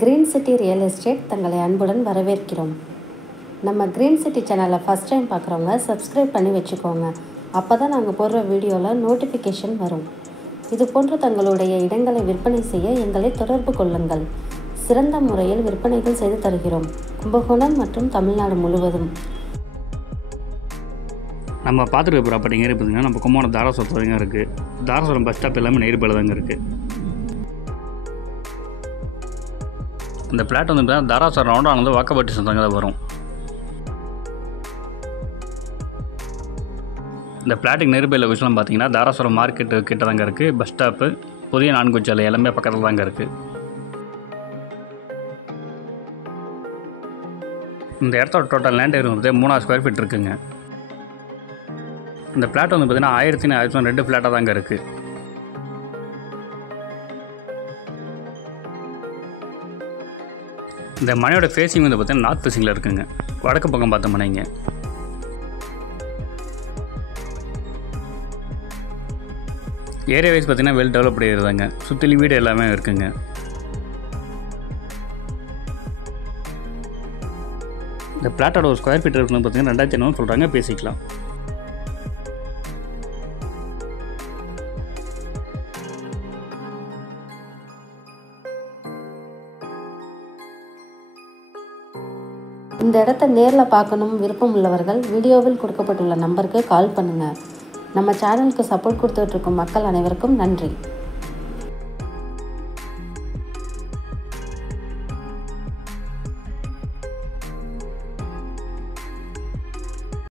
Green city real estate தங்களை அன்புடன் வரவேற்கிறோம். நம்ம கிரீன் சிட்டி சேனலை ஃபஸ்ட் டைம் பார்க்குறவங்க சப்ஸ்கிரைப் பண்ணி வச்சுக்கோங்க. அப்போ தான் நாங்கள் போடுற வீடியோவில் நோட்டிஃபிகேஷன் வரும். இது போன்று தங்களுடைய இடங்களை விற்பனை செய்ய எங்களை தொடர்பு கொள்ளுங்கள். சிறந்த முறையில் விற்பனைகள் செய்து தருகிறோம். கும்பகோணம் மற்றும் தமிழ்நாடு முழுவதும். நம்ம பார்த்துருக்க ப்ராப்பர்ட்டிங்க இருக்குதுங்க. நம்ம கும்பகோணம் தாராசுரம் தாங்க இருக்குது. தாராசுரம் பஸ் ஸ்டாப் எல்லாமே நேர்பேல தாங்க இருக்குது. இந்த பிளாட் வந்து தாராசுரம் ரவுண்டானது வாக்கப்பட்டி சொந்தங்க தான் வரும். இந்த பிளாட்டுக்கு நேர்பே லொகேஷன் பார்த்தீங்கன்னா தாராசுரம் மார்க்கெட்டு கிட்ட தாங்க இருக்குது. பஸ் ஸ்டாப்பு, புதிய நான்குச்சாலை எல்லாமே பக்கத்தில் தாங்க இருக்குது. இந்த இடத்தோட டோட்டல் லேண்ட் ஏரியா வந்து 3000 ஸ்கொயர் ஃபீட் இருக்குங்க. இந்த பிளாட் வந்து பார்த்தீங்கன்னா 1002 ஃப்ளாட்டாக தாங்க இருக்குது. இந்த மனையோட ஃபேஸிங் வந்து பார்த்தீங்கன்னா நார்த் ஃபேஸிங்கில் இருக்குங்க. வடக்கு பக்கம் பார்த்த மனைங்க. ஏரியா வைஸ் பார்த்தீங்கன்னா வெல் டெவலப் ஆகிடுதாங்க. சுற்றிலும் வீடு எல்லாமே இருக்குங்க. இந்த பிளாட்டோட ஒரு ஸ்கொயர் ஃபீட் இருக்குன்னு பார்த்தீங்கன்னா 2500 சொல்கிறாங்க, பேசிக்கலாம். இந்த இடத்த நேரில் பார்க்கணும் விருப்பம் உள்ளவர்கள் வீடியோவில் கொடுக்கப்பட்டுள்ள நம்பருக்கு கால் பண்ணுங்கள். நம்ம சேனலுக்கு சப்போர்ட் கொடுத்துட்ருக்கும் மக்கள் அனைவருக்கும் நன்றி.